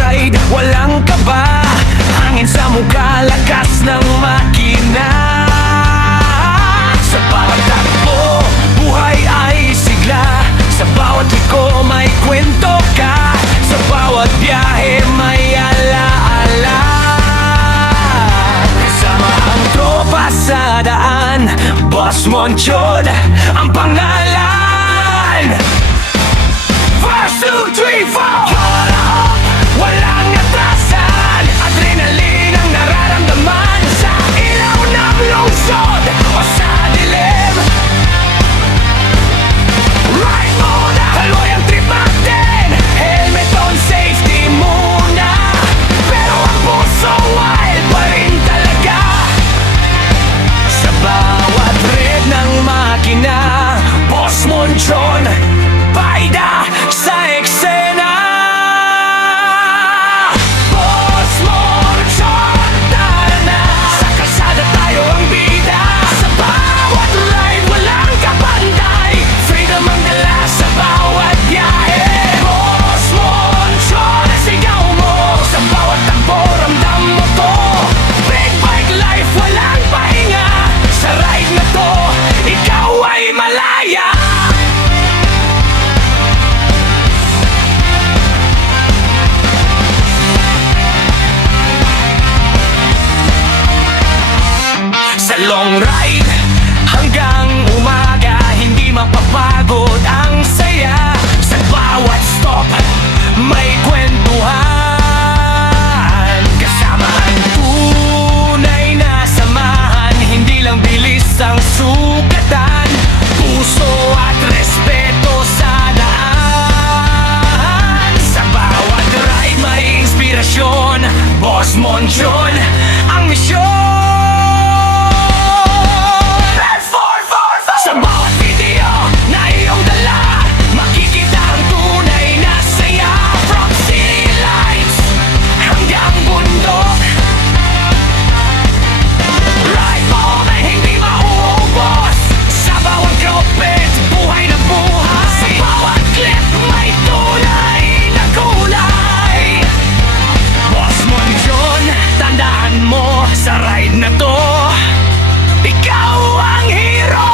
ride, walang kaba. Hangin sa mukha, lakas ng makina. Sa bawat takbo, buhay ay sigla. Sa bawat liko may kwento ka. Sa bawat biyahe may alaala. Kasama ang tropa sa daan, Boss Monchon ang pangalan. 1, 2, 3, 4. Para up, walang atrasan. Adrenaline ang nararamdaman sa ilaw ng lungsod o sa dilim. Right muna, haloy ang trip natin. Helmet on, safety muna. Pero ang puso wild pa rin talaga. Sa bawat red ng makina, Boss Monchon, paida sa eksena. Boss Monchon, tara na. Sa kalsada tayo ang bida. Sa bawat ride, walang kapantay. Freedom ang dala sa bawat biyahe. Boss Monchon, sigaw mo. Sa bawat takbo, ramdam mo to. Big bike life, walang pahinga. Sa ride na to, ikaw ay malaya. Sa long ride hanggang umaga, hindi mapapagod ang saya. Sa bawat stop may kwentuhan. Kasama ang tunay na samahan. Hindi lang bilis ang sugatan, puso at respeto sa daan. Sa bawat ride may inspirasyon, Boss Monchon ang misyon. Sa bawat video na iyong dala, makikita ang tunay na saya. From city lights hanggang bundok, ride mo na hindi mauubos. Sa bawat gropet, buhay na buhay. Sa bawat clip may tunay na kulay. Boss Monchon, tandaan mo sa ride na to, ikaw ang hero.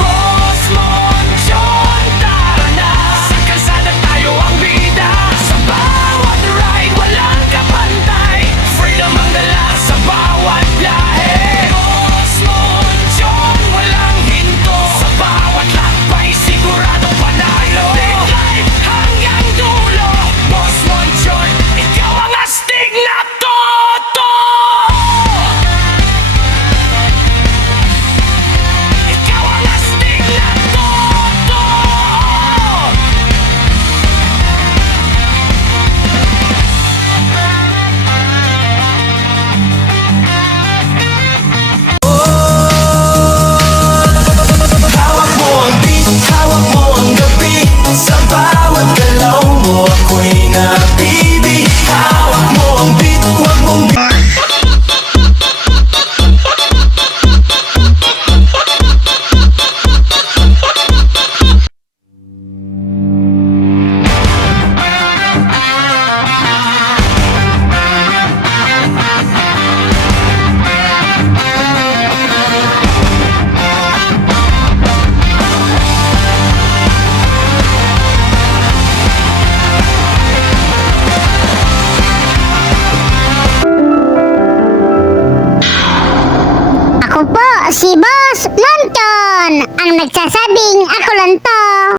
Boss Monchon, tara na. Sa kalsada tayo ang bida. Sa bawat ride, walang kapantay. Freedom ang dala sa bawat biyahe. Boss Monchon, walang hinto. Sa bawat lakbay, siguradong panalo. Big life hanggang dulo. Boss Monchon, ikaw ang astig na toto. Ikaw ang astig na toto. Hawak mo ang beat, hawak mo ang gabi. Sa bawat galaw mo ako'y nabibi. Hawak mo ang beat, huwag mong Ako po si Boss Monchon, ang nagsasabi